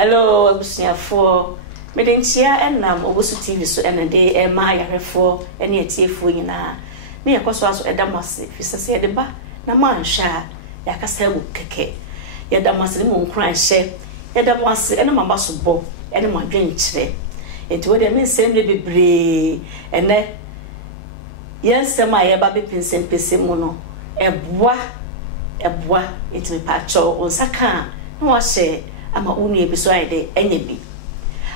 Hello, abusuafo. Medentia enam obusu TV so enede e ma yarefo ene etiefo nyina. Me yakoso aso edamase fisese edeba na manhwa yakasa egu keke. Yedamase mu nkran hye. Yedamase ene mabaso bo ene madwen kire. Enti wo de me nsem le bebre ene yensem a yeba be pensem pesem mu no eboa enti me pa cho onsaka na wo hye ama unu ebiso ayde enye bi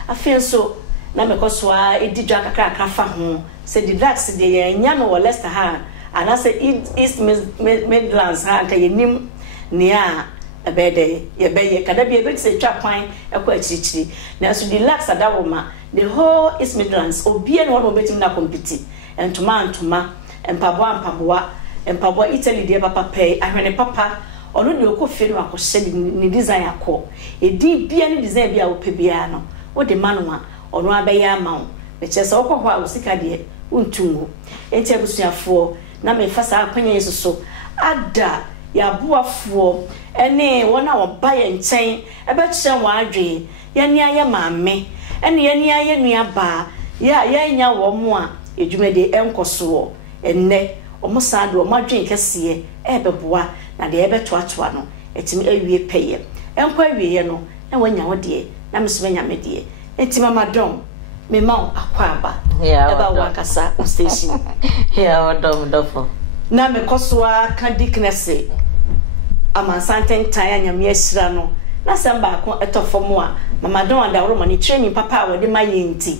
afenso na mekosoa edidwa kakra fa ho se the drugs de yenya no Leicester ha ana se East Midlands ha ka yenim nia ebede yebeye kada bi ebe se twa kwan ekwa chirichiri na so the drugs adawoma the whole East Midlands obie no betim na compete entoma empaboa Italy de papa pay ahwene papa ono de okofe no akohye ni design akọ edi bia ni design bia wo pebia no wo de manwa ono abeya amawo me chese okọhọ a osika de untumu enti abusuafo na me fasa akwanya yesuso ada ya boafo ene wona oba ye nchen ebe kire wa adwe ye ni aye maame ene ye ni aye nuaba ya nya wo mo a edwumede enkoso enne omusade o madwen kese ebeboa na de ebetoatoa no etimi awie peye enkwa awie no enwanya wo de na mesomanya medie etima madom me ma akwaba eba wakasa station odom dofo na me kosoa kadiknesse amansanten tanya nyame asira no na samba ko etofomo a mama don adawro mani training papa wo de mayenti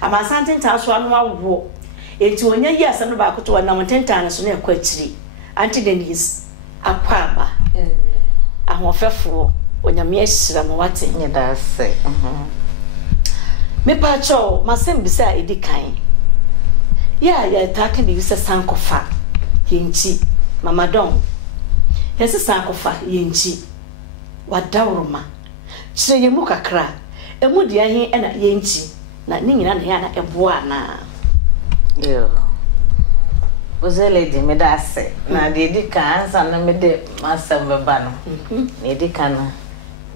amansanten taso anu awo enti onya yi asem ba koto na montentana so na ekwa akiri anti Denise akwaba ahofefo onyame asira mo wate nyeda se me pa cho masem bisa edikan ya taka bi bisa sankofa yenchi mama don yesi sankofa yenchi wadawroma kire yemu kakra emu dia hin ena yenchi na ni nyina na ya na eboa na yo Ozele di medase na de edika ansa na mede masem beba no na edika no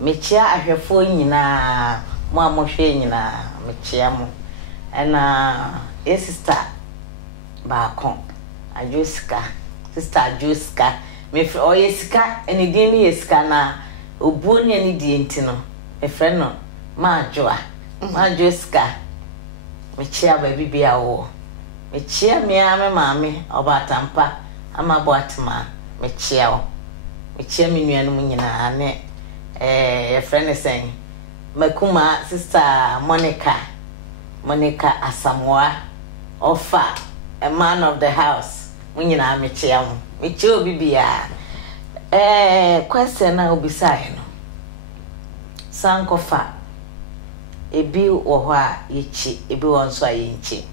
mechia ahwefo nyina mo amohwe nyina mechia mo na sister baako ajuska sister ajuska me oyesika eni di ni yesika na obuoni ani di enti no e friend no majoa majuska mechia ba bibia wo mechia mia me maame obatampa ama boatma mechia wo mechia me nuanu mu nyina ne your friend is saying Makuma sister Monica Asamoah offer a man of the house when you na mechia mo mechia bibia question na obisai no sankofa ebi wo ho a yechi ebi won so ayenchi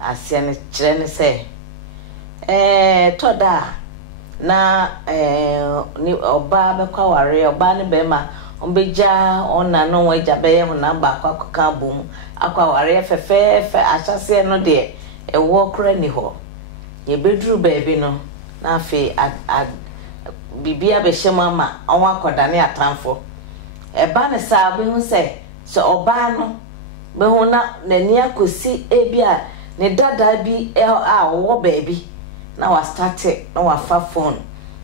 asia ne kire ne se toda na ni oba bekwa ware oba ne bema ombeja ona no waja be ho na ba akwa bom akwa ware fefefe ahyase no de ewo kra ni ho ye bedru baby no na afi bibia be hyema ma onwa koda ne atamfo eba ne sa be hu se so oba no be hu na nani akosi ebia ne dada bi a wo baby na wa start na wa fa phone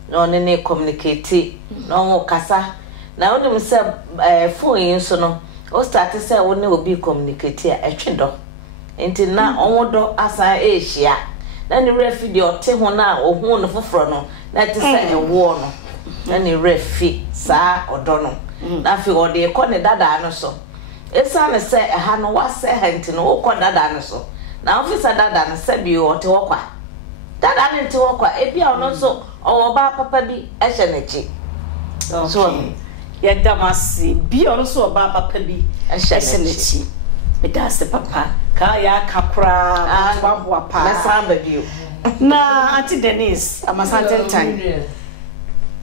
no ne communicate no kasa na wodum se phone yin so no o start se wo ne obi communicate a etwedo enti na onwodo asa ehia na ne refi de ote ho na ohun no foforo no na te se ewo no na ne refi sa odo no na fi ode ko ne dada no so esa ne se ha no wa se henti no ko dada no so na officer dada no se bi ote wokwa dada ne nti wokwa ebia ono so owoba papa bi ehye nechi so yedamasi bi ono so oba papa bi ehye nechi medase papa ka ya kakra wabwa pa na samba bio na anti Denise amasante time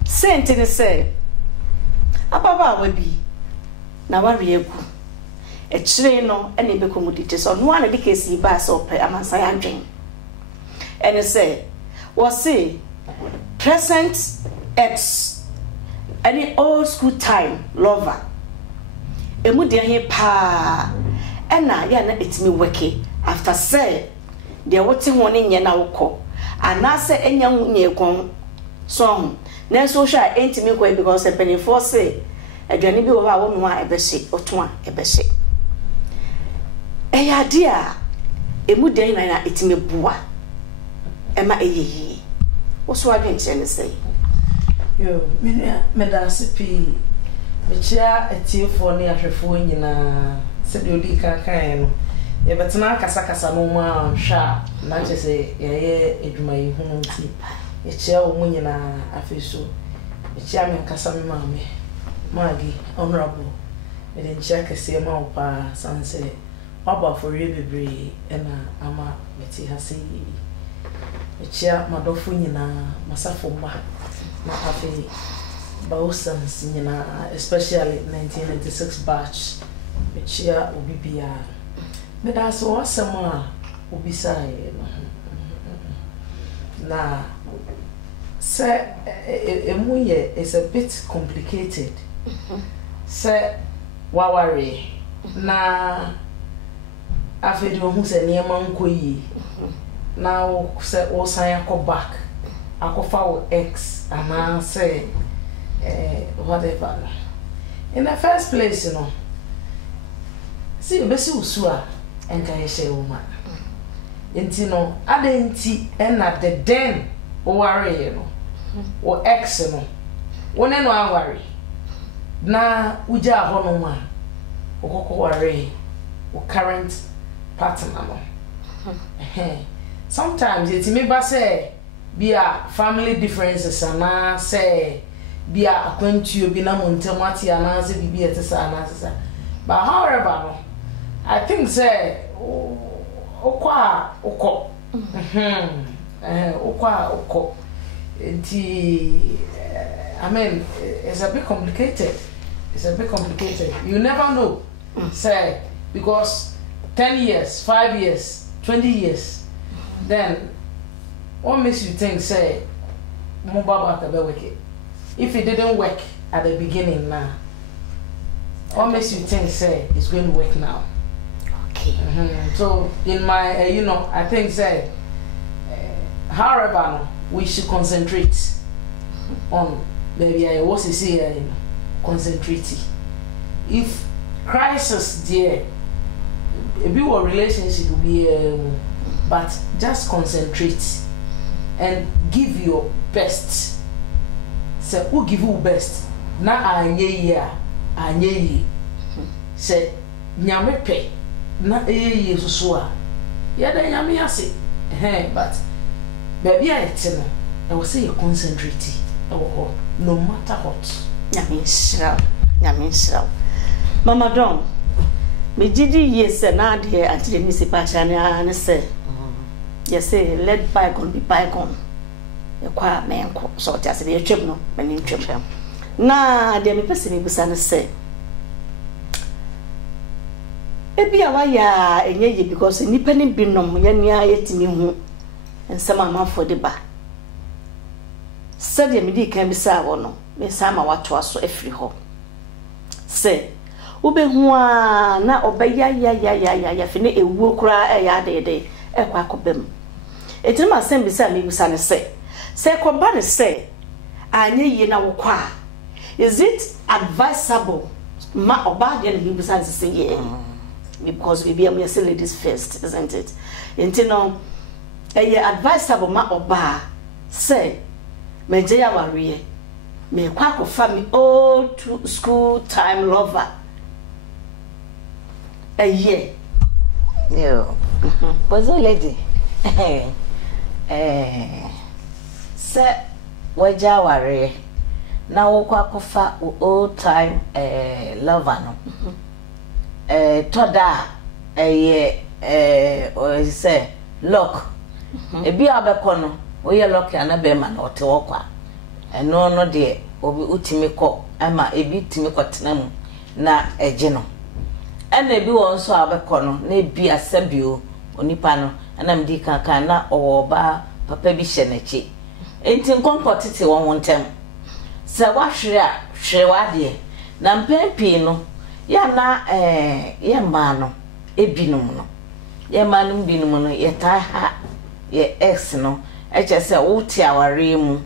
sente ne se ababa wabi na wari egu echire no ene be komodite so no ana dikesi ba so pe amansa ya dwen ene se was say present ex any old school time lover emu de he pa ena ya na etimi weke after say de wote ho ne nye na wokọ anase enya nye kon so na social entimi ko because the penny for say adwane bi wo ba wo no a ebehye oto a ebehye eya dia emu de na etimi bua ema eyeyi wo so adwen kire ne say yo me da sipi me chia etiefo ne ahwefo nyina se de odi kan no ye betena kasa no ma hwa na chese ye edwuma yi hu nti ye chia wo nyina afeso ye chia me kasa me maame magi honorable me de chia kase ma wo pa sanse oba for ye bebre ena ama meti hase ye chia madofo nyina masafo ma na afi Bawsams nyina especially 1996 batch me chia obibia me da so asema obisae na se emuye is a bit complicated se waware na afedi ohu se niema nkoyi na wo se wo san akọ back akofa wo ex ama se whatever in the first place you know see besi usua enka yeshe woman enti no adenti na the den o worry no o ex no wona no aware na uja ho no ma okoko worry o current partner no sometimes it me ba say be a family differences ana say be a akwantuo bi na montem ate ana say bibi etesa ana say but however no I think say okwa I mean it's a bit complicated. You never know. Say because 10 years, 5 years, 20 years, then what makes you think say Mubaba can work it? If it didn't work at the beginning now, what makes you think say it's going to work now? Okay. So in my I think say however we should concentrate on maybe I was to say concentrate. If crisis there a bit of relationship will be but just concentrate and give your best. Say who give you best na anye say nyame pe na so a ya da nyame ase but baby I tell no I will say you concentrate no matter what nyame shira mama don me didi yes na de anti municipal channel ne say yes say let bygone be bygone e kwa menko so just be twem no mani twem na de me pese me busa ne say ebi awa ya enyeje because nipa ne binom ya nia yetimi hu ensema amafo de ba said me di kan bi sa wo no me sa ma wato aso afiri ho say ubehu a na obeya fine ewuo kura ya de ekwa akobem etima asem bi sa me busa ne say koba ne say anye yi na wo kwa is it advisable ma oba de ne bi busa ne say yeah because we be am say ladies first isn't it intino advisable ma oba say meje ya wariye me kwa ko family old school time lover yo was a lady say waja wariye na wo kwa ko fa old time lover no toda o say lock ebi abekọ no oye lock ya na be ma na ote wokwa eno no de obi utimi kọ ama ebi timi kọ tenam na eje no ena ebi won so abekọ no na ebi asabio onipa no ana mdi kankan na oba papa bi hye nachi enti nkonko tete won wontem se wa hwere a hwere wa de na mpempi no ya na ye ma no ebinum no ye ma no binum no ye ta ha ye ex no e che se wo ti aware mu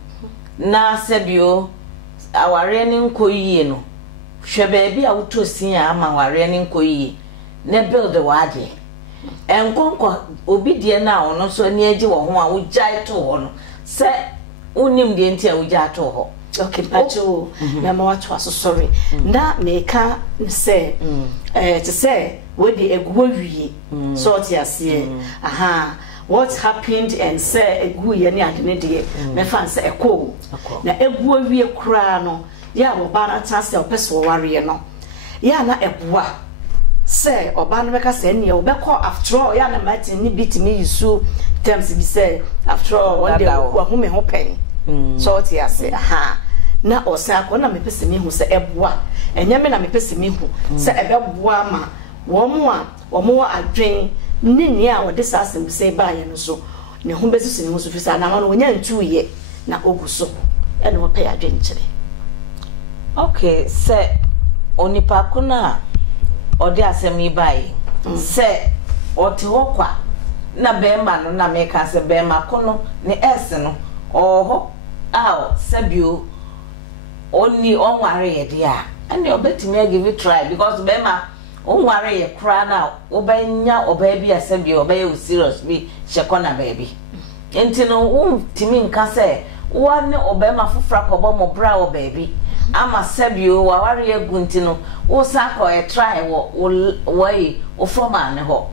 na sebio aware ni nkoyie no hwe baabi a wotosin a ama aware ni nkoyie na build wade enkonko obi die na ono so ni agi wo ho a wo jai to ho no se unim die ntia wo jai to ho. Okay, pacho na ma watu aso sorry na meka se to say we the egwo wie so ti ase aha what happened and say egwu ye ni adene de me fan say ekọ na egwu wie kura no ya wo ba na ta say opeso ware no ya na eboa say oba no beka say ne obekọ after all ya na martin ni bitimi yisu terms bi say after all one day wa hu me ho pen so ti ase aha na osa ko na mepese mi hu say eboa enya me na mepese mi hu say ebeboa ma wo mo adwen nini a wode sasem say ba ye no so ne ho besusu ne ho so fisa na no wonya ntuye na oguso e no pe adwen kire. Okay, say onipa kuna ode asem yi bai say ote hokwa na bema no na meka say bema kono ne ese no oho aw sabio oni onware ye dia and obetimi give it try because bema onware ye kra na obenya obabi asabio obey serious be shekona baby enti no timi nka say one obema fufra kobo mo bra o baby ama sabio waware ye gunti no wo sako e try wo wai o forma ne ho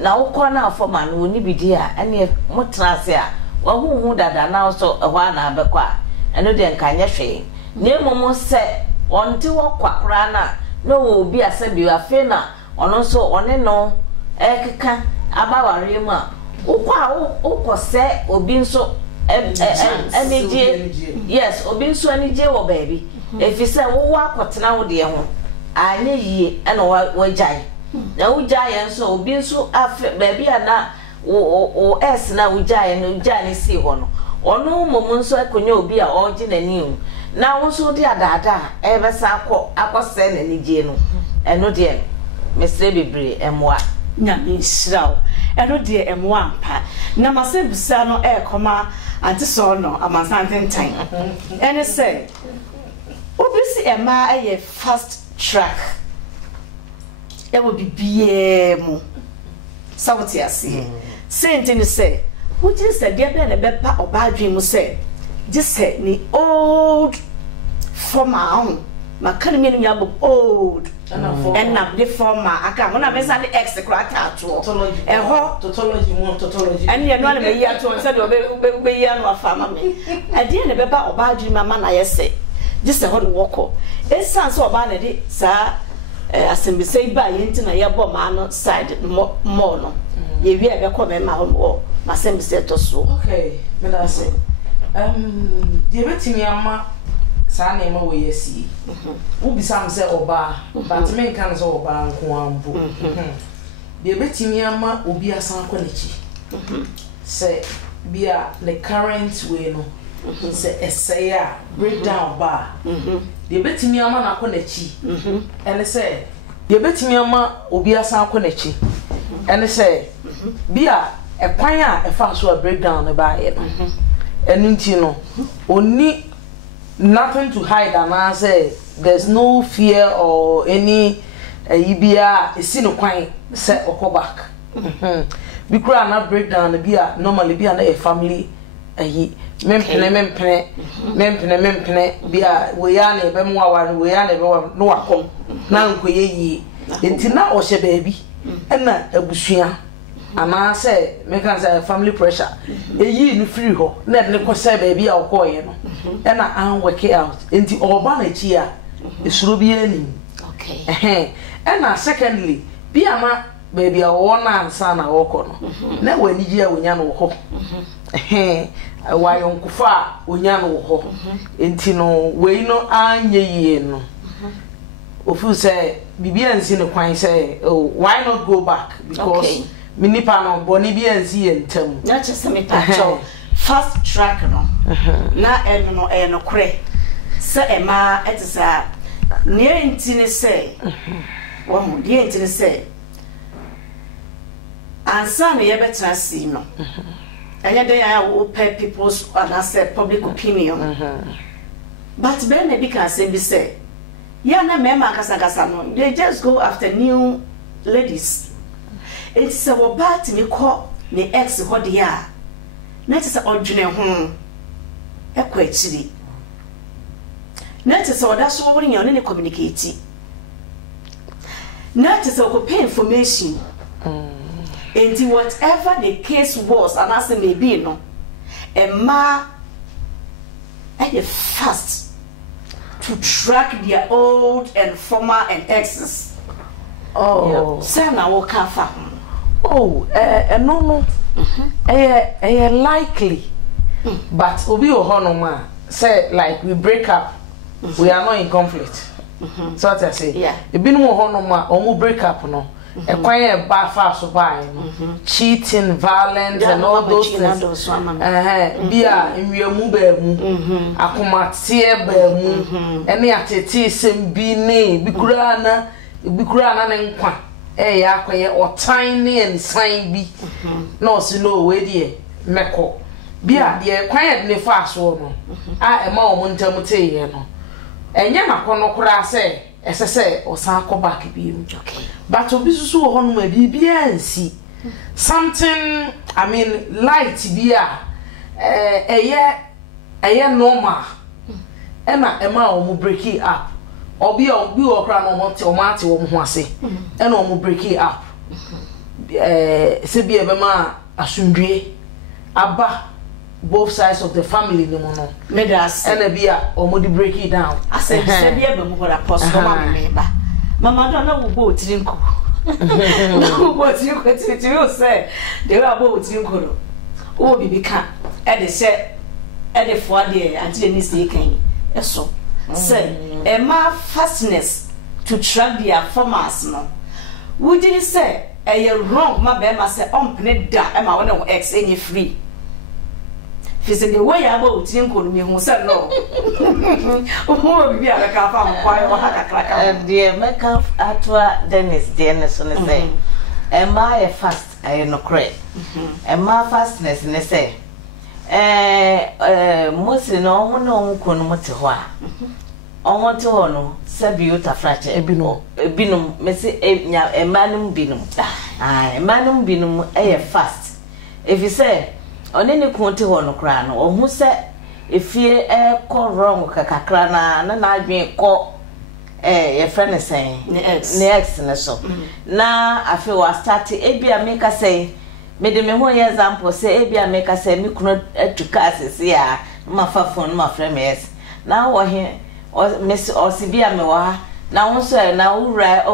na wo kona forma no ni bidia ene motrase a wo hu dada na so ho na abekwa eno de nka nya hwe ne momo se onti wo kwakra na no obi asabio afe na ono so one no ekeka abaware mu a ukwa se obi nso enije yes obi nso enije wo baby efise wo akotena wo de ho anye yie ena wo jai na wo jai nso obi nso afe baby ana o es na wo jai no jai si ho no ono momo nso akonya obi a oje nani na wo so de adada ebesa akose na nije no eno de mesre bebre emwa nya misraw eno de emwa ampa na masebisa no ekoma anti so no amansante tan ene say obisi ema aye fast track e wo bibie mu sawti ase sente ni say who just said dia be na be pa obadwen mu say just say ni old former on makani me nya bo old and na the former aka mo na me say the ex crata to e ho tautology and you know na me ya to say do be ya no afama me e dia na be ba obadwen mama na yese just say ho do woko e san so oba na de sa asembisei ba yenti na ye bo ma no side mo no ye wi e be ko be ma ho masembisei to so okay me da say die betimi ama sa na ema wo yesi wo bisam se oba but me kan so oba nko ambu die betimi ama obi asan kwa nechi se bia the current way no se esaya breakdown ba die betimi ama na kwa nechi ene se die betimi ama obi asan kwa nechi ene se bia ekwan a efa so a breakdown ba ye no enu no oni nothing to hide and I say there's no fear or any ibia esi no kwan say okọ back bi kura na breakdown bia normally bia na family mempene bia we ya na ebe mu aware we ya na ebe no wakọ na nkoye yi enti na o hye baabi na abusua ama say me can say family pressure eyi no free ho na de ko say baabi a okoye no na an work it out enti oba na chi a esuro bi ani okay na secondly bi ama baabi a wo na ansa na woko no na wani ji a wonya no ho wayo nkufa wonya no ho enti no we no anye yie no ofu say bibia nsi no kwan say oh why not go back because minipa no boni bi ansi yentam na chese me pacho fast track no na eno no kre se ema etisa near intini say one dear intini say and some ye better see no and then I will pay people's and I said public opinion but Ben maybe can say yeah na mema kasa no they just go after new ladies it's about me call the ex ho dia na tse odwene ho ekwa achiri na tse oda so wori nya ne communicate na tse ko pay information and whatever the case was and as it may be no Emma I fast to track their old and former and exes. Oh, Sana will come from. Oh, no, likely, but Obi Ohonoma say like we break up, we are not in conflict. So what I say, yeah, it been more Honoma or more break up, no. A quiet bar fast by cheating, violence, and all those things. Bia in your mube, a comatia bemu, any at a tea, some be nay, Bicurana and qua, or tiny and sign be. No, so no way, dear, Meko. Bia, dear, quiet, ne fast woman. I am all Montamote, and Yama Conocra say. As I say, or Sanko back be okay. But to be so on my BBNC something, I mean, light be a year normal. Emma will break it up. Or be or crown or Monty or Marty or Mwase, and will break it up. Sebi Ebema, Asundre, Abba. Both sides of the family no more. Medas and a beer or modi break it down. I said, Sebia, what a post Mama don't know who boats in co. No, what you could say, they are boats in Coro. Oh, be become at the set at the 4 day until this day. So, say, a more fastness to track their formers. No, would you say, a wrong, my bema say, on play that, and my one ex any free. Fisi the way about tinko me hu say no. Omo bi a ka fa kwai wa ha kakra. Dear make up atwa Dennis Dennis so say. Emma e fast I no cre. Emma fastness ne say. Mosi no ho no ko no mote ho a. Onwo te ho no sabi uta frache ebinom me say nya emanum binum. Ah emanum binum e fast. If you say onene konte ho no kra no ohu se efie ko wrong kakakra na adwen ko ye friend say next na so na afi wa start ebia make say me de me ho example say ebia make say me kuno atuka asese a ma fa phone ma friend yes na wo he miss osibia me wa na wo so na wura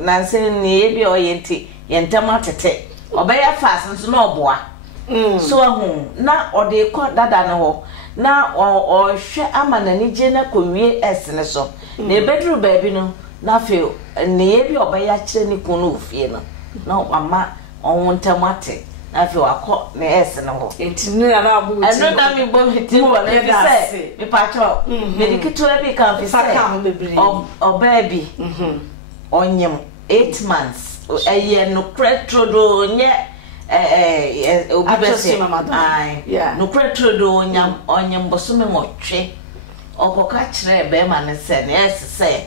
na say ni ebia oyenti yentama tete obeya fast so na oboa so na ode ko dada na ho na o hwe amana ni je na kowie esne so na bedru baabi no na fe ne ye bi obeya kire ni ko no ofie no na ama onwontamate na fe wakọ na esne ho entinu na abu ti eno na mi bo hiti wo na fi se mi pacho me dikitu e bi kan fi se o baby onyem 8 months eye no kretrodo nye obi bese no kretrodo onyem bosume motwe okoka kire be ma ne se ne ese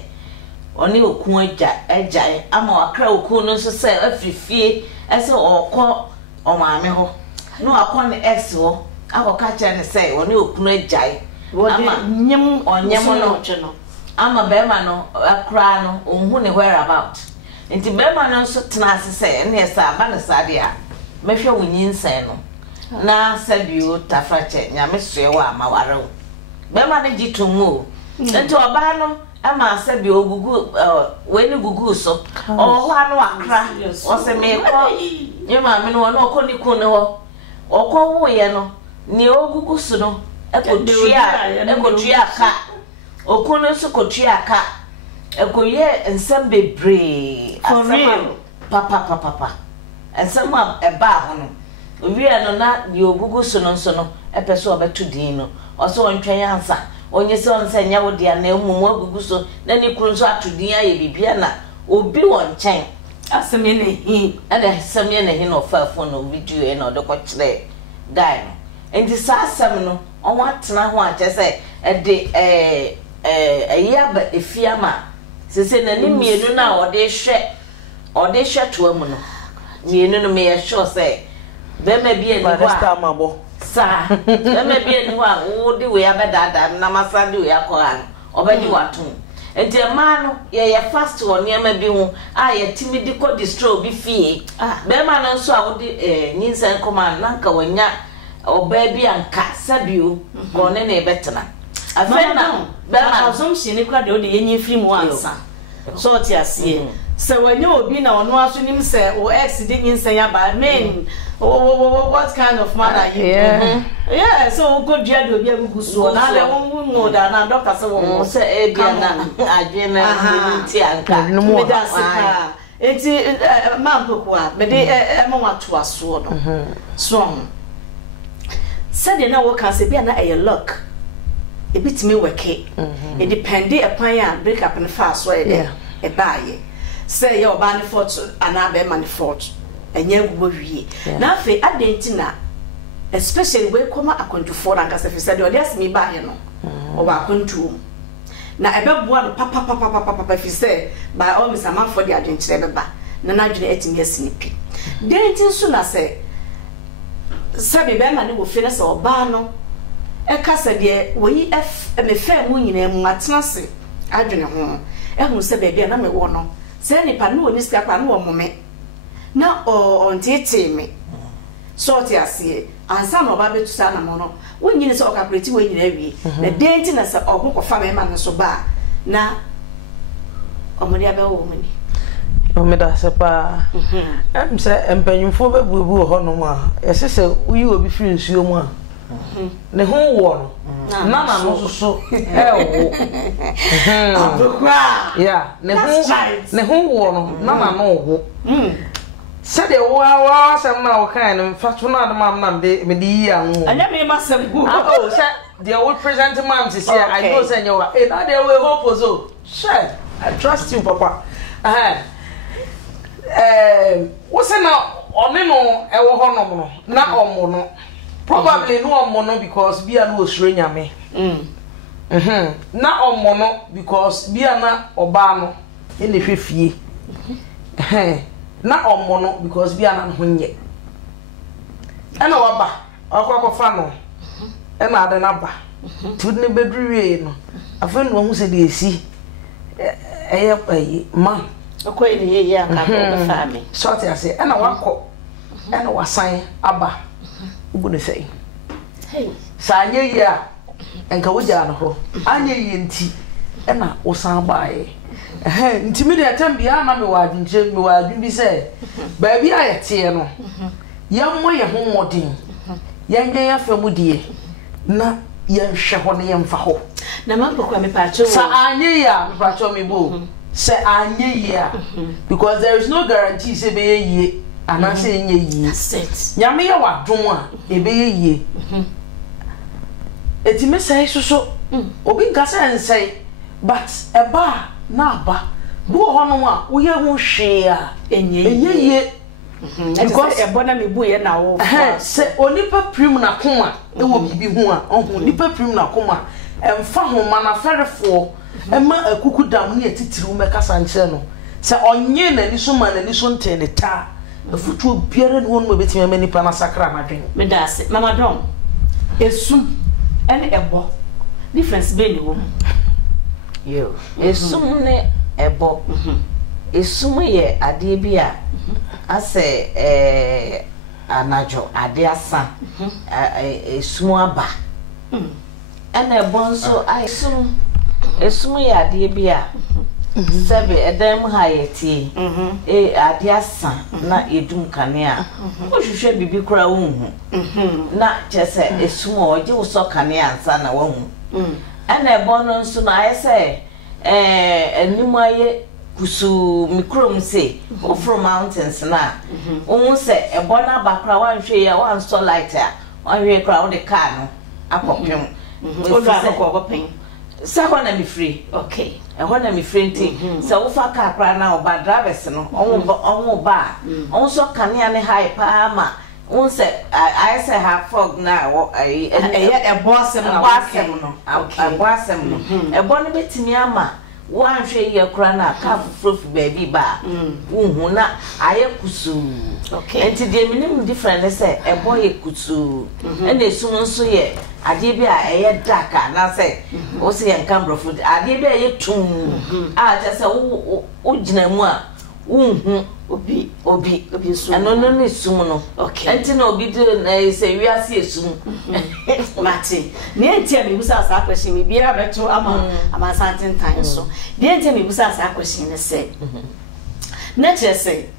oni okun agya ama wakra okun no so se afifie ese okọ omame ho no akọ ne ex ho akoka kire ne se oni okun agya ama nyem onyem no no ama be ma no akra no ohun ne where about nti be ma no so tena ase ne esa ba ne sade a mehwe wonyin sen no na sabio tafrache nyame soe wa amaware wo be ma ne gitomu nti oba no ama sabio gugu we ni gugu so ho anu akra o se me ko nyema me no no ko ni ku ne ho okọ wo ye no ni ogugu so no ekotua ka okuno so kotua ka ekoye ensem bebre for real papa ensem eba ho no owie no na di ogugu so no epeso obeto din no o so ontwen ansa onye se on se nya wo dia na emumu agugu so na ni kuru so atodin aye bibia na obi won chen aseme ne hi ana aseme ne hi no fa phone no video e na odekọ kire guy no enti sa asem no on watena ho ache se e de ayaba efiama se na ni mienu na ode hwe to amu no mienu no me sure say be ma bi ani ho sa be ma bi ani ho a wo de we abedada na masade we akora no obedi wato enti ma no ye fast wo ne ma bi ho a ye timidi ko distro bi fie be ma no so a wo de nyinsan koma na nka wanya oba bi anka sabio ko ne na betena afena be ma assumption ni kwa de o de yenyi free mu ansa so ti ase se wanya obi na ono aso nim se o ex de nyinsan ya ba men what kind of man are you? Yeah, so go dia do bi agugu so na le won no da na doctor say won se e bia na adwena nti anka me da se ka enti mampokwa me de ma wato aso no so said na wo kan se bia na e lock e bitimi weke e dependi upon ya break up in fast so e baaye say your bani fort ana be man fort enye gubo wie na fe adenti na especially we come akontufor anka se said o des me baaye no o ba kontu na ebeboa no papa fi say by all Mr. Man for the adwenkyere beba na na adwene etimi asinipi denti nso na say sabi be ma ne wo fi na se oba no e kasa de woyi me fa mu nyina mu atena se adwene ho ehun se be bia na me wo no se nipa no oni sika kwa no wo mome na ontete me so ti ase ansa no ba betu sa na mo no wo nyine se okapreti wo nyina awie na denti na se okokofa me ma no so ba na omodi abewo wo mani omeda se pa se empanyumfo bebubu ho no ma yese se uyi obi firi nsuo mu a ne ho wo no na na no so wo yeah ne ho wo no na no wo said the wa some now kind of fatuna the mam na me di anu anya me masem go oh say the old present mam is here I know say you eh that they will hope so sure I trust you papa what's now oni no e wo ho no na omo no probably no omo no because bia no osuro nyame na omo no because bia na oba no e ne hwefie na omo no because bia na ho nye e na waba akwakofa no e na ade na ba tu ne bedruwe no afa no hu se de esi man akoy ne ye ya ka ko fa me short ya say e na wakọ e na wasan aba ugu ne sei hey sa anye ya enka woja no ho anye ye nti e na wosan baaye nti me de atambia na me wadwinche me wadwin bi se ba bia yete no yammo ye ho modin yanye ya famudie na yenhwe ho ne yemfa ho na mambo kwa me pacho sa anye ya me pacho me bo se anye ya because there is no guarantee se be ye ana se nye ye nyame ya wadom a e be ye etime sai so obi ngasa ensai but eba na aba bo hono a wo ye ho hwe a enye ye because ebona me bu ye na wo se onipa prim na koma e wo bibi ho a ohun nipa prim na koma emfa ho mana ferefo ema akuku dam ne etitiri me kasa nche no se onye na ni so ma na ni so ntene ta afutu obiara ne wonu betimi ama nipa na sakra madwen me da se mama don esum ene ebo difference be ni wo yo esum ne ebo esum ye ade bi a ase anajo ade asa esum aba ene ebo nso esum ye ade bi a sebe edem ha yeti ade asa na edum kanea ohwehwe bibi kura wonhu na chese esum oje wo so kanea ansa na wonhu ana ebo no nso na ayese animaye kusu mikrom se from mountains na ohun se ebo na bakra wanhwe ya wan so light a wanhwe kra wo de car no akopem o ga akopem Sa ho na me free. Okay. E ho na me free nti. Sa wo fa car kra na oba drivers no. Onwo ba. On so kanea ne high pa ma. On say I say have fog now a boss no. A boss no. E bo no betimi ama. One hwe ye kra na ka fufuru baby ba. Unhu na aye kusu. Okay. Enti de minim different say e bo ye kusu. And esum nso ye ade bi a eye dark na say o se yan camera food ade bi a ye tum. A je say o gina mu a unhu obi so no esum no. Okay. Enti na obi de na say wi ase esum. Martin, the NTM was asked a question, we be able to ama certain time. So the NTM was asked a question and said, Nature say,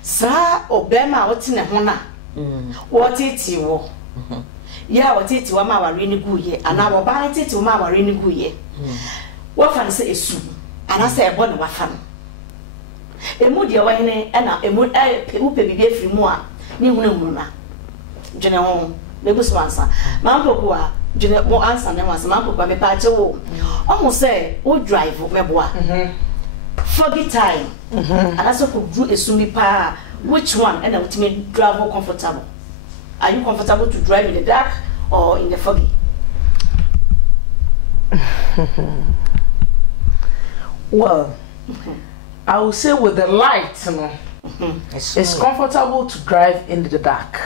Sir Obama, what's in a hona? What it you? Yeah, what it you are my really good year, and our vanity to my really good year. What fancy is soon, and I say a bon of a fan. A moody away and a mood who pay be free more, new Muna. General. Maybe answer. Mampo Junior more answer than was Mampo by me patch. Almost say, oh, drive, Meboa. Forget time. And I could do a sumi pa. Which one? And I would make drive more comfortable. Are you comfortable to drive in the dark or in the foggy? Well, I will say with the light, it's comfortable to drive in the dark.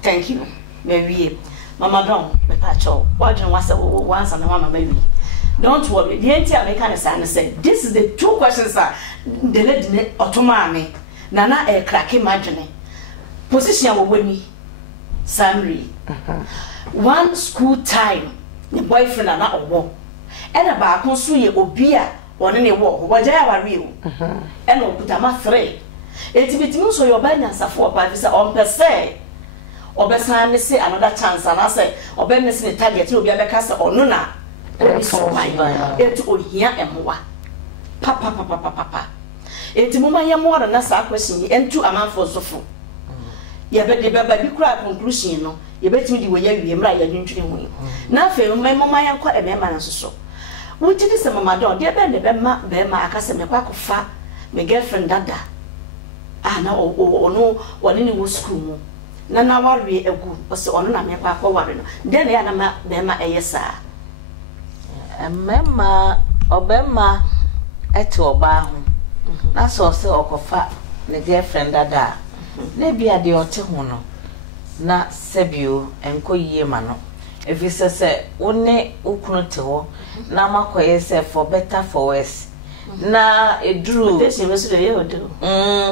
Thank you. Maybe Mama don't me pacho. What do you want once and one maybe? Don't worry. The entire mechanic said this is the two questions that the lady automami. Nana a crack imagining. Position of Winnie Samri. One school time, the boyfriend and not a war. And about consuye obia or any war, whatever real. And will put a math 3. It's between so your balance of 4 by this on per se. Obesan say another chance and I say obe miss the target you be abekasa onuna so my etu ohia emwa papa enti muma ye more na sa question entu amanfo sofo ye be de baba bi kura conclusion no ye betimi di we ye wie mra ye dwuntwene hu na afa mama ye kwa ebe ma na soso wuti di se mama don de be ne be ma akase me kwa kofa me girlfriend dada na ono woni ni wo school mu na na worry egu o se ono na me kwa worry no den ya na ma be ma eyesa emma obema eti oba hu na so se okofa ne girlfriend dada na bia de ote hu no na sebio enko yie ma no efise se one ukunu te ho na makoye se for better for worse na edru this was the year do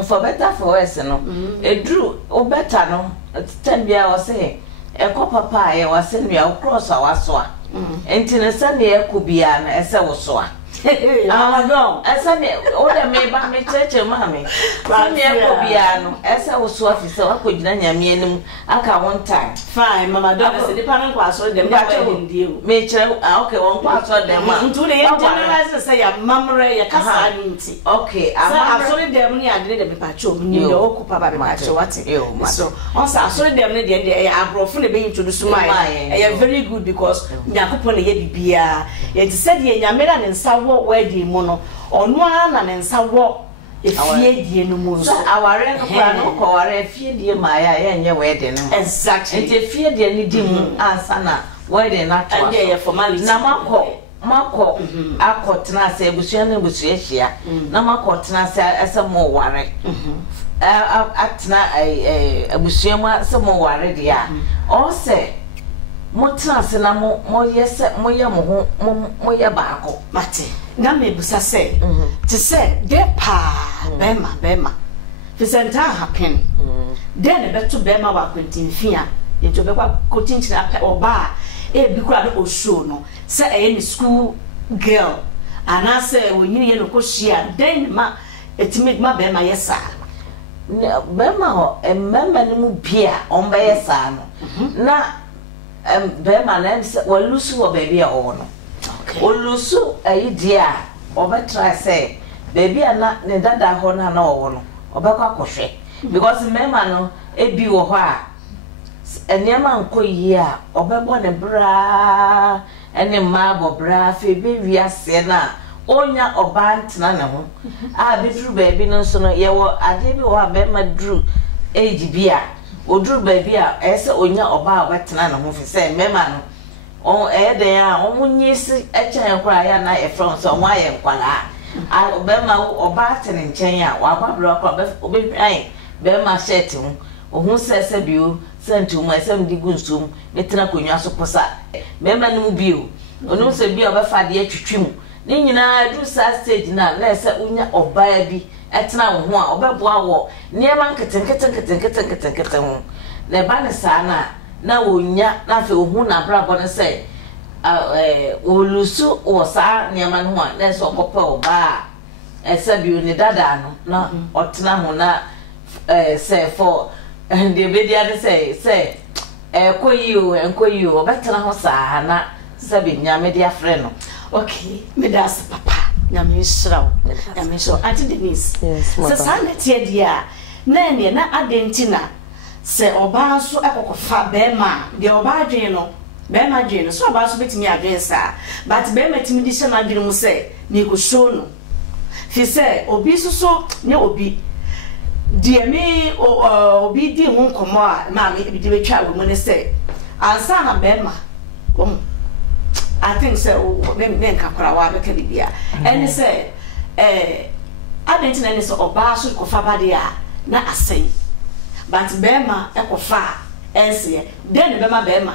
for better for worse no edru o better no tambia wo se ekọ papa ye wo se nua cross awaso a entine se ne ekobia na ese wo so a no ese ne o de me ba me cheche mami se ne ekobia no ese wo so afise wakogina nyame anim aka one time fine mama don se de panan kwa so dem ba ndi o me chere okay won kwa so dem ma ntu ne ye generalize say ya mamre ya kasa nti okay asori dem ni ade de be pacho ni de okupa ba be pacho wati so on sa asori dem ni de abrofo ne be introduce mai e very good because nyakopo ne ye bibia ye ti said ye nyamera ne nsa wo wedding mu no onu ana ne nsa wo efie die no mu so aware no kwa no ko ware efie die ma ya nye wedding no exactly enti efie die ni di mu ansa na wedding na to and ye formality na mako akotena se ebusua na ebusua hia na mako tena se asemo ware atena ebusua mu asemo ware dia o se motena se na mo yese mo ye mo ye baako mate na mebusa se ti se de pa bema fisenta happen den be to bema wa kwentinfia ye to be kwa kotinchina oba bi kura de osho no se ni school girl ana se wonyini ye no koshia den ma etimi ma bema yesa bema ho emema ni mu bia on be yesa no na bema na se walusu wo baby a wo no olusu dia obetra say baby ana ne dada ho na wo no obekwa kohwe because mema no ebi wo ho a enema nko yi a obebo ne bra ene ma bobra fe be wiase na onya oba ntena ne ho a bedru baabi no so no ye wo ade bi wo abema dru age bia odru baabi a ese onya oba a wetena ne ho fi se mema no on den a omunyisi echen kwa ya na e from so nwa ye nkwala a obema oba tene nchen a wa babra kwa obe ai bema shirt ho ohun sese bio sentu ma sem digusum metena konwa so posa mema no bio onu se bia obefa de atwitwim ni nyina du sa stage na se unya obaa bi etena wo ho a obeboa wo niema nketen ho le ba ne sa na wonya na fe ohun na brabo ne se olusu wo sa niema no ho a na se okopa obaa ese bi oni dada no na otena ho na say for and the media say enkoyi o betena ho saa na sabi nyame dia frɛ no okay me das papa nyame sraw anti Denise se sana tie dia na ne na adentina se oba so ekokofa be ma de oba adwen no be ma adwen no so oba so betimi adwen sa but be ma timi di se na adwen mu se ni ko show no fi se obi so ne obi die me obi di hu nkomo a ma me bi di betwa wo mu ne se ansa na be ma I think so men kakra wa be kali bia and say adentina ne so oba so kofa ba dia na asai but bema ekofa ense den bema bema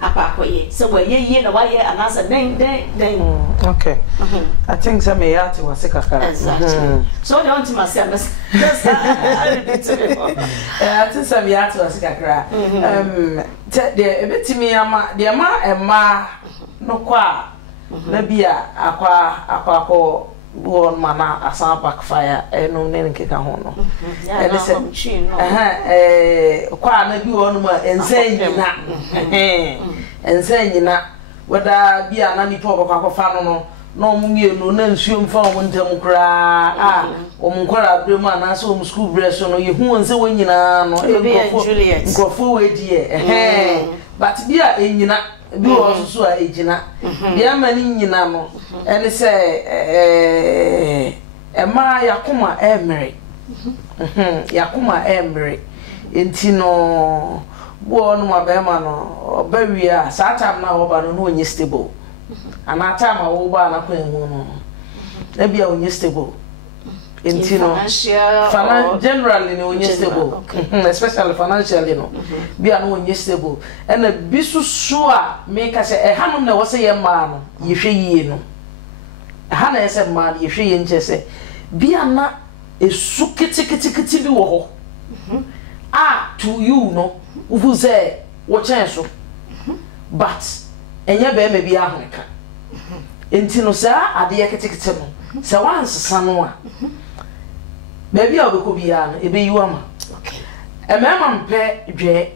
apa akoye so we ye na wa ye anasa den okay I think some yati was kakra exactly so they want to myself just I think some yati was kakra the ebetimi ama de ma no kwa na bia akwa won mana asan backfire no ne nkeka ho no ele se kwa na bi won ma ensanyina wada bia na nipa obakwa no no mumienu na nsuo mfa wo ntam kra omnkora bremu ana so school breast no ye hu onse wonyina no nkofo wedie but bia enyina bi wo so a ejina bia mani nyina no ene se ema yakoma emre yakoma emre enti no bo no ma be ma no obawia sa time na wo ba no onye stable ana time wo ba na kwa emu no e bia onye stable enti no generally no onye stable especially financially no bia no onye stable ena bisusu a me ka se e hanom na wo se ye ma no ye hwe yie no ha na ese ma ye hwe ye nche se bia na esu kitikiti bi wo ho to you no ufu say wo chen so but enye be me bia ahonka enti no sa ade ye kitikiti no se wansesa no a baby obeko bia no ebe yiwa ma okay emema mpe dwe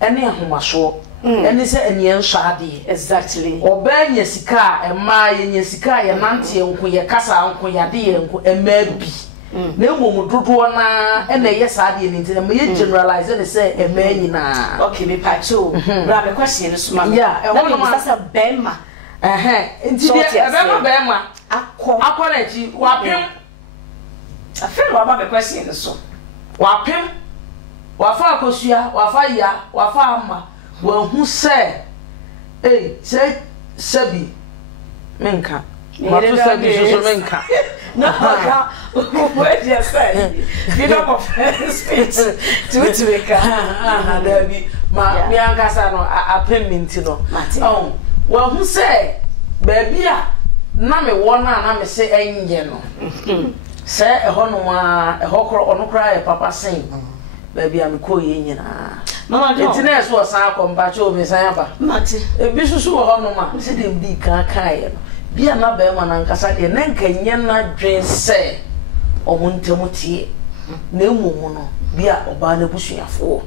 ene ahomaso ene se ene enhade exactly oba nya sika ema nya sika ye nante enko ye kasa enko ya de enko ema bi na emom dodo na ene ye saade ni ntina me ye generalize ne se ema nyina okay me pacho bra be question no suma yeah e wono ma sasa bema enti de bema akọ na chi wapem afero aba be question so wapem wafa akosua wafa ya wafa ama wa hu se se sabi menka matu sabi so menka no ka what you say you don't of speech to make dabi ma mi ankasa no apem minti no wa hu se baby a na me wona na me se enye no se ehonwa ehokro onokra e papa sen baby am ko ye nyina mama do etina so san akomba che obi san aba mate ebi susu wo honoma se dem di kan ye no bia na ba ma na nkasa de na nkanye na dwen se omuntemutie na emumu no bia oba na busuafo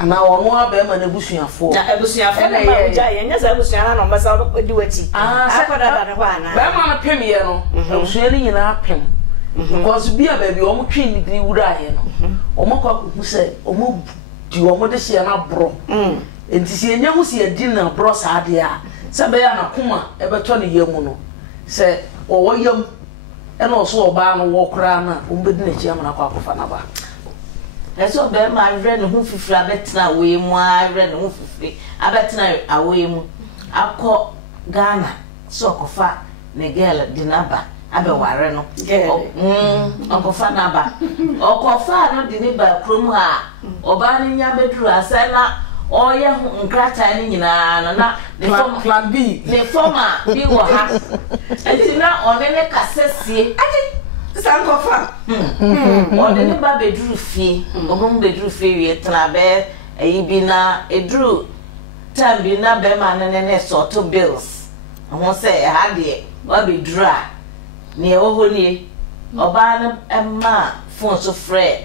ana ono aba ma na busuafo na busuafo na ma uja ye nya sa busuana na mbasa di wati akoda da ne ho ana ba ma na pem ye no busuani nyina pem because bia baby omo twi ni wura ye no omo kwa ku se omo di omo de hye na bro enti se enya hu se adi na bro sa de a se be ya na koma e beto ne yam no se wo yam e na so oba no wo kra na o mbedi na hye am na kwa kofa na ba eso be ma hwere ne hu fifiri abetena we mu a hwere ne hu fifiri abetena awe mu akọ Ghana so kofa ne girl dinaba abe ware no okofa na ba okofa no diniba krom ha oba ne nya beduru asa na oye nkrata ni nyina na the form plan B the former bi wo ha etina onene kasesie sankofa onene ba beduru fie ogum beduru fie wie trabe eyi na eduru tambi na be ma ne sort bills won say ha de wa beduru a ne oho ni oba na emma phone so frɛ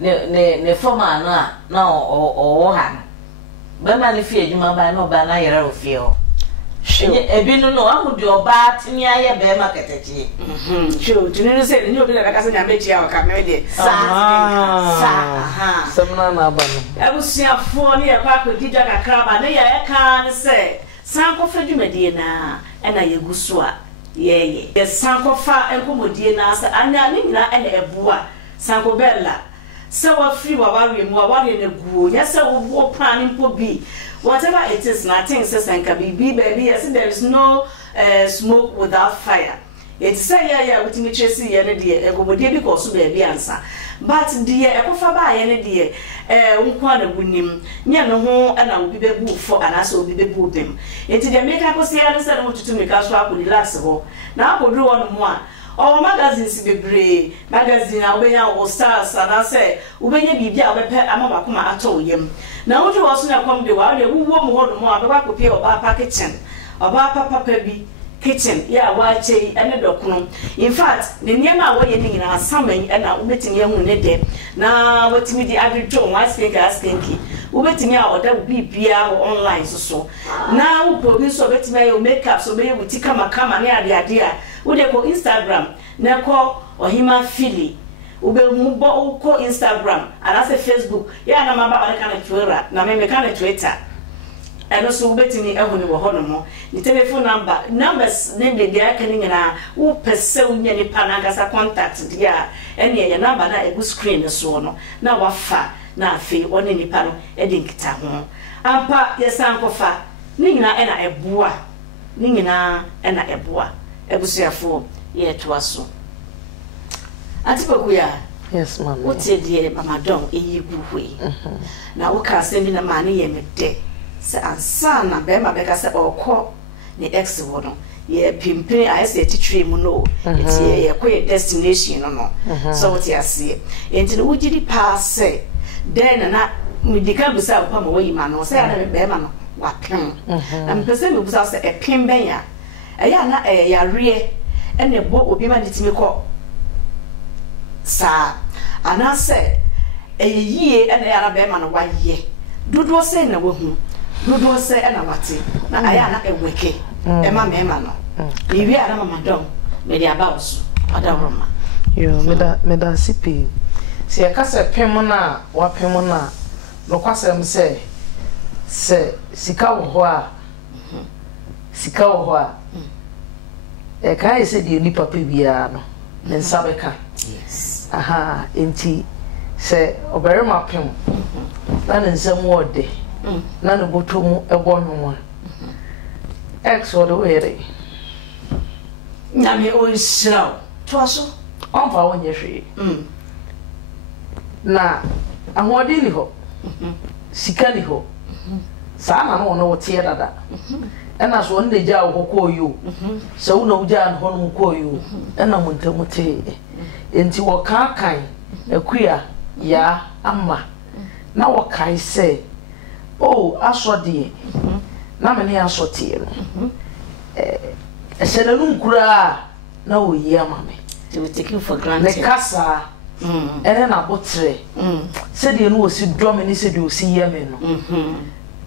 ne former na o ha bema ne fie adwuma ba na oba na yere ofie ho ebi no ahu de oba tini aye bema ketechi sure tuni se ni obi na ka se nya mechi a ka me de sa semna na ba no ebusia fo ne ye kwa kodija kakra ba ne ye ka ne se sankofa dwumadie na na ye guso a ye sankofa enkomodie na asa anya ne nyina na ebua sankobella se wa free wa ware mu wa ware na guo nya se wo plan mpo bi whatever it is nothing says and can be baby yes there is no smoke without fire it say yeah with me chase ye ne de egomodie bi ko so baby ansa but de ekofa ba ye ne de unkwa na bunim nya no ho na obi bebu fo ana so obi bebu bem enti de make ko se ya no se no tutu me ka so akọ relax ho na akọdru won mo a o magazines bebre magazine a obenya wo stars ana se obenya bibia obepe amama kuma ato yem na wotu wo so na kom de wa de wuwo mo hodo mo abeba kopie oba pa kitchen oba papa bi kitchen ya wa chei ene dokuno in fact ne niema wo ye ni na saman na ubetimi ehu ne de na wotimi di agrijo wa skenki ubetimi a oda bibia online so na wo pobi so betimi ayo makeup so be wuti kama ne ade a ode ko Instagram na ko ohima fili ube mbo ko Instagram ana se Facebook ya na maba ba kana Twitter na me kana Twitter eno so ubetimi ehu ne wo hono mo ni telephone numbers ne de aka ni nyina wo pese unya ni panagasa contact dia ene ya number na egu screen so no na wafa na afi one ni pa no e de nkita ho ampa yesankofa ni nyina ena ebua ni nyina ena ebua ebusuafo ye toaso atipoku ya yes mama wote die mama don eyiguhwe na wo ka se bi na ma ne ye mede se ansa na be ma be ka se okọ ni ex wo no ye pimpin ayese titire mu no eti ye ko ye destination no so wote ase enti no wugidi pa se den na medika busa pa ma wo ma no se ya na be ma no wapem na mpese me busa se epem ben ya eya na yare ene bo obi ma ditimi ko sa ana se eyie ene ya na be ma no waye dodo se na wahu dodo se na wate na aya na eweke e ma me ma no iwi ana mama don me dia ba oso adawroma yo meda sipi se ya kase pem na wapem na no kwasem se sika wo ho a sika wo ho a e kai se di ni papa bia no ne nsabeka yes aha enti se oberema pem na ne nsam wo de na ne botomu ego nwo ex wo de were na me o shiraw toaso onfa wonye hwe na ahodi ni ho sika ni ho sana no no wote dada ena so nde ja wo koyo so wo no ja no no koyo ena muntamuti enti wo kan akua ya amma na wo kai se oh asode na me ne asode no esere no nkura na wo yi ama me they will take you for granted ne kasa ene na botre se de no osi drum ni se de osi yeme no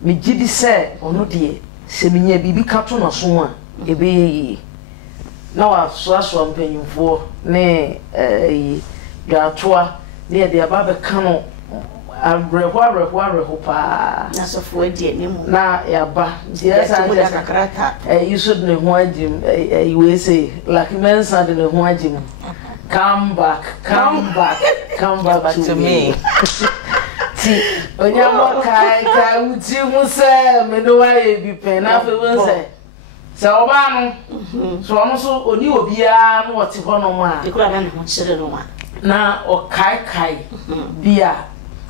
me gidi se ono de se minya bibi kato na so a ebe yi na wa so mpanyimfo ne yi dwatoa ne de aba be ka no abrehwa pa na so fo die ni mu na ya ba dia sa kakrata you should know who ajim we say like men said the who ajim come back to me ti onyamo kai uti mu se me no wa e bi pe na fe won se oba no so ono so oni obia no wote ho no ma e kura na ho chire no ma na o kai bia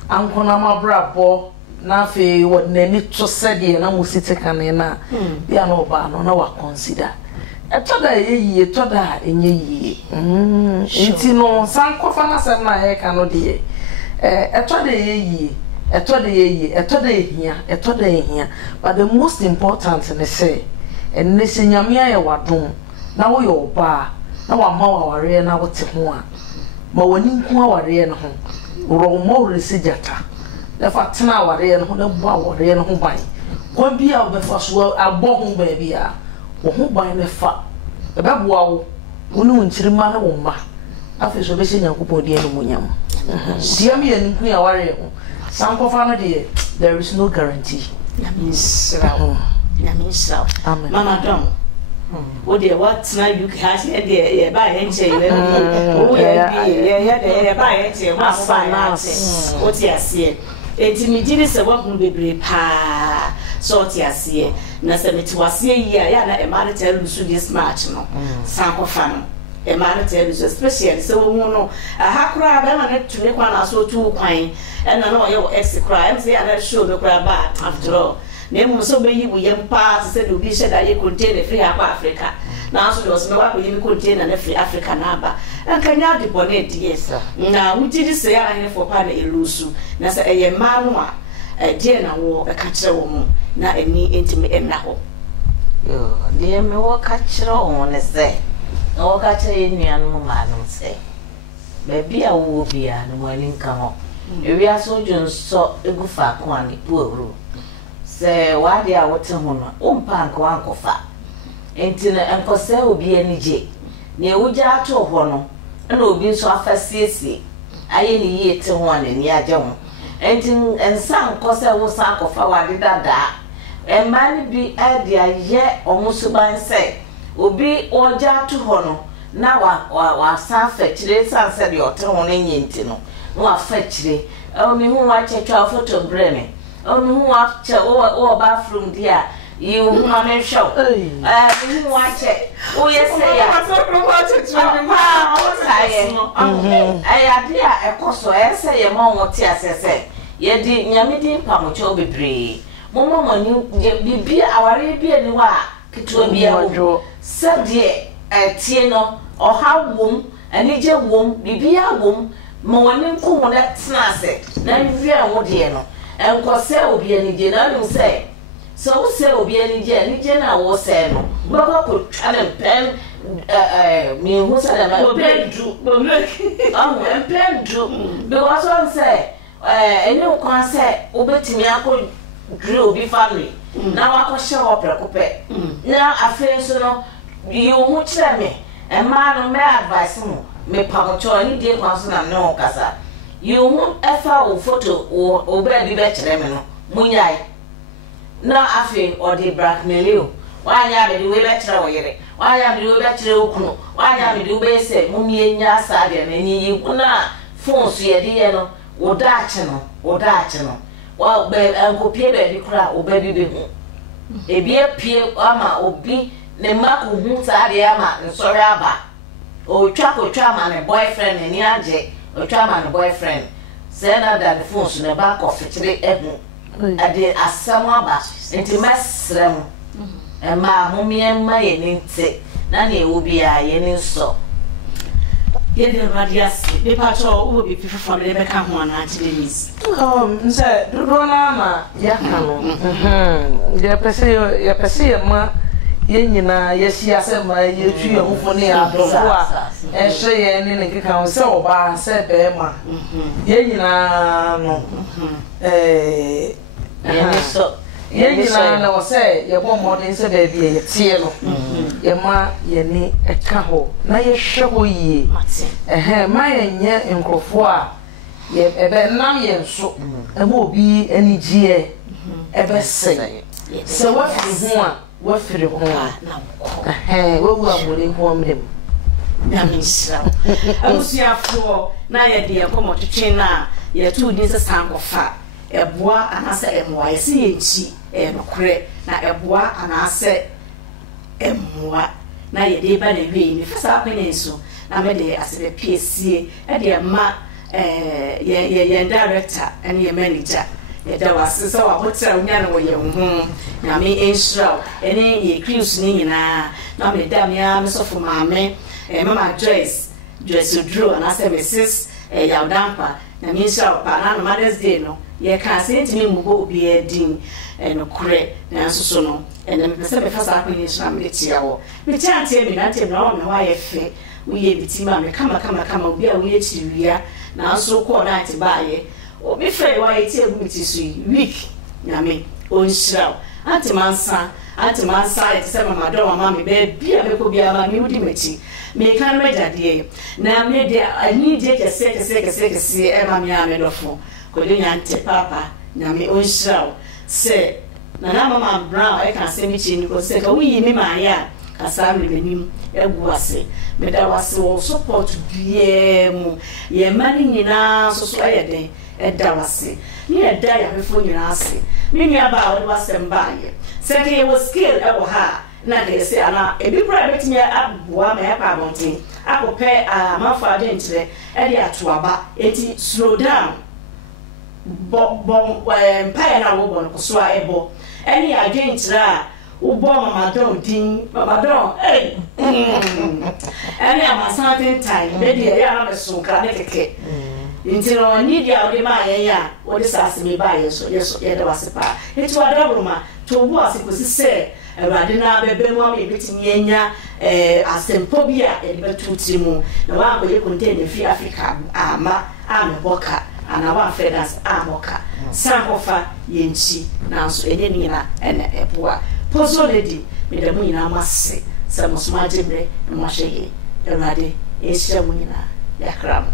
ankona mabrabo na fe wonani to sede na musite kane na bia no oba no na wa consider etoda yeyi etoda enyeyi nti no sankofa na sem na he ka no de etoda yeyi etoda ehia but the most important ne say enne se nyame aye wadom na wo yo oba na wa ma wa ware na wote ho a ma wani nko aware no ho ro mo resijata da fatna aware no ho na bo aware no ho ban ko bia obefa so abo ho ba bia wo ho ban ne fa e be boa wo wonu nchirima na wo ma afi so be se nyankopon die no munyam dia mi ani nko aware ho sankofa no de there is no guarantee na misra mama don o de what na you has e de ba ye nche we o ye ba ye nche wa fa na o ti ase enti mi giri se wa hu bebre pa so ti ase na se mi ti wase yi ya na e ma na tell you this match no sankofa no e ma na tell you especially se wo hu no ha kura ba ma na tune kwa na so tu kwan e na no ye ex kura em se ana show me kura ba after all na mu so be yi wo yem pa se de obi sheda ye container free akwa Africa na so de osme wa ko yemi container na free Africa na ba ankanya de bonnet yes na wutiri se ya na for pa na elusu na se eye ma no a die na wo ka kire wo mu na ani entimi emna ho yo die me wo ka kire wo ne se na wo ka kire nuan mu ma no se be bia wo bia no mani nka ho ewi aso junso egufa ko ani puoro se wadi a wote ho no umpa nko ankofa enti na enkose obi anije na ewuja ato ho no na obi nso afasiesie aye ni yie te ho anani agye ho enti ensa nkose wo sa akofa wadi dada emani bi ade aye omusuban se obi oja ato ho no na wa sa afekire sanse de ote ho no nyenti no wa afekire mi hu wa chetwa photo breme mi hu wa che o bathroom dia you want to show mi hu wa che o yese ya aya dia ekoso ese ye mo woti asese ye di nyamedi pamocho bebre momo mani bibia aware bia ni wa kitwa bia wo sadie tie no oha wom anije wom bibia wom mo wani nko na tnase na wi wo de no enkose obi anije na no se so se obi anije na wo se no baba ko twane pen mi hu sa da ma pendu pendu because on say eni ukwan say obetimi akọ dru obi family na wa ko she ho prekope na afen so no you hu kire me e ma no me advice mu me pamocho ni die kwa so na no kasa you hu efa o photo o be bi be kire me no munyai na afen o de blackmail you wanya be we be kire wo yire wanya be we be kire okunu wanya be we se mumie nya asade na ni yi kuna phone so ye de no odache no wa be ankopie be bi kura obabi be hu ebi apie ama obi ne mako hu tare ama nsori aba otwa ama ne boyfriend ni age otwa ama ne boyfriend say na that the phone so ne back of fitire ehu ade asam aba enti mesrem ma mumie ma ye ni nte na na ewo bia ye ni nso ye de radias be pacho wo be pifu for le be ka ho na tidenis nse dodona na ya kanu ya pese ma ye nyina ye sia se ma ye twi ye hofo ne adomo a ehwe ye ne ne keka se oba se be ma ye nyina no ye nyina na wo se ye bo modern se be bi ye tie no ye ma ye ni eka ho na ye hwe ho yie ma ye nye nkrofo a ebe nam ye nso ema obi anigye ebe se se wafiri ho a wafiri ho a wo wu amore ho amrem Yamisha. Abusuafo na ye de ekomo twetwe na ye tu din se sankofa. Eboa anase emoa ye se ye nchi nokre na eboa anase emoa na ye de ba na wi ni fasa akwene nso na me de asebe piesie e de ma ye director and ye manager ye da wase so wa hotel unya no ye ho na me ensure ene ye cruise ni nyina na me da me a me so fo maame Mama Joyce Drew and I said Mrs. Yaudampa na me ensure pa na Mother's Day no ye can say to me mugo be a din no kure na so no and me pese me fasa akwini so me tia wo me tia me na tia na me wa ye fe we ye bitima me kama obi a we ye chiriwia na so ko na ati ba ye o me fe wa ye tia bu ti so week na me o nsira anti mansa it say mama do mama me be bia me ko bia ma me udi mechi me kan me jade na me de ani de kese e ma me amedofo ko de nyante papa na me o nsira se na mama brown e kan se mi chi ni ko se ka wi mi ma ya kasa me benim egu ase me da wase wo support bia mu ye mani nyina so e den e da wase ni e da ya me fo nyina ase me nua ba wo wase mba ye se ke ye wo skill e wo ha na de se ana e bi bra betimi aboa me pa abonten akopɛ amafa de nkyerɛ e de atoaba eti slow down empire na wo bon ko so a ebo eni adwen nkyerɛ a wo bo mama don din mama don eni amasanten time be de ya na beso kra ne keke intino ni dia o de ma ye ya o de sase me ba ye so ye de wase pa eti wa da broma to wo asikosi se Awurade na bebe mu am ebetimi enya asempo bi a e be tuti mu na wa ko ye contain fi Africa ama ameboka ana wa fedas amoka sankofa yenchi na so ene ni na ene eboa pozo lady me de mu nyina masse se mosoma jebre mo hweye Awurade ehira mu nyina yakram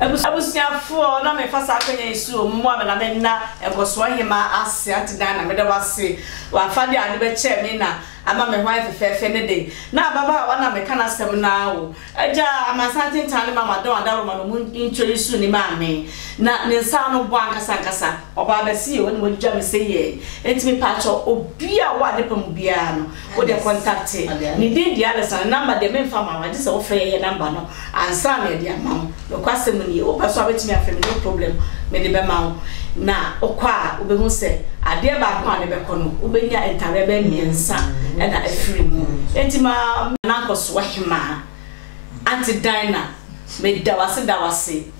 abusiafo na me fasa akwenya isu mo amena me na egoso hima ase atida na me de wase wa fade ade be che me na ama me hwan fefefe ne de na baba wa na me kana sem na wo aja amasantin tane mama don adaro ma no mu introduce ni ma me na ne nsa no bo ankasa oba ba si woni mo dja me say ye entimi pacho obi a wa de pam bia no wo de contact ni din dia le san number de me fa ma wa se wo fe ye number no ansa me de ama no kwasem ni o ba so abetimi afem no problem me de be ma na okwa obehu se ade ba kwa ne be kono obenya entare be miensa na afiri mu entima na nkoso wahema anti dina me dawase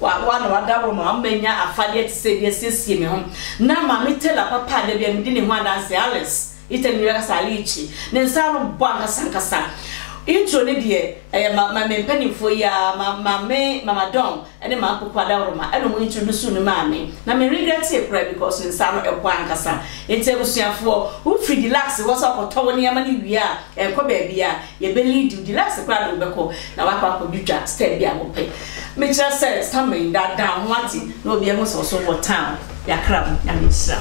wa na wadabo ma ambenya afade tse bi siesie me ho na ma metela papa de bia me di ne ho adanse Alice itemi ya salichi ne nsaru bwanga sankasa intro ne de ma mempanifo ya mama don ene ma akokwa da roma ene mo introduce no ma me na me regret e pra because nsa no ekwa ankasa ente busuafo who free relax wo so akoto ne yama ne wia enko ba bia ye be lead relax pra do beko na wa kwa kodwa step bia mo pe me just say stand me that down wati no be mo so for town ya kram ya me sra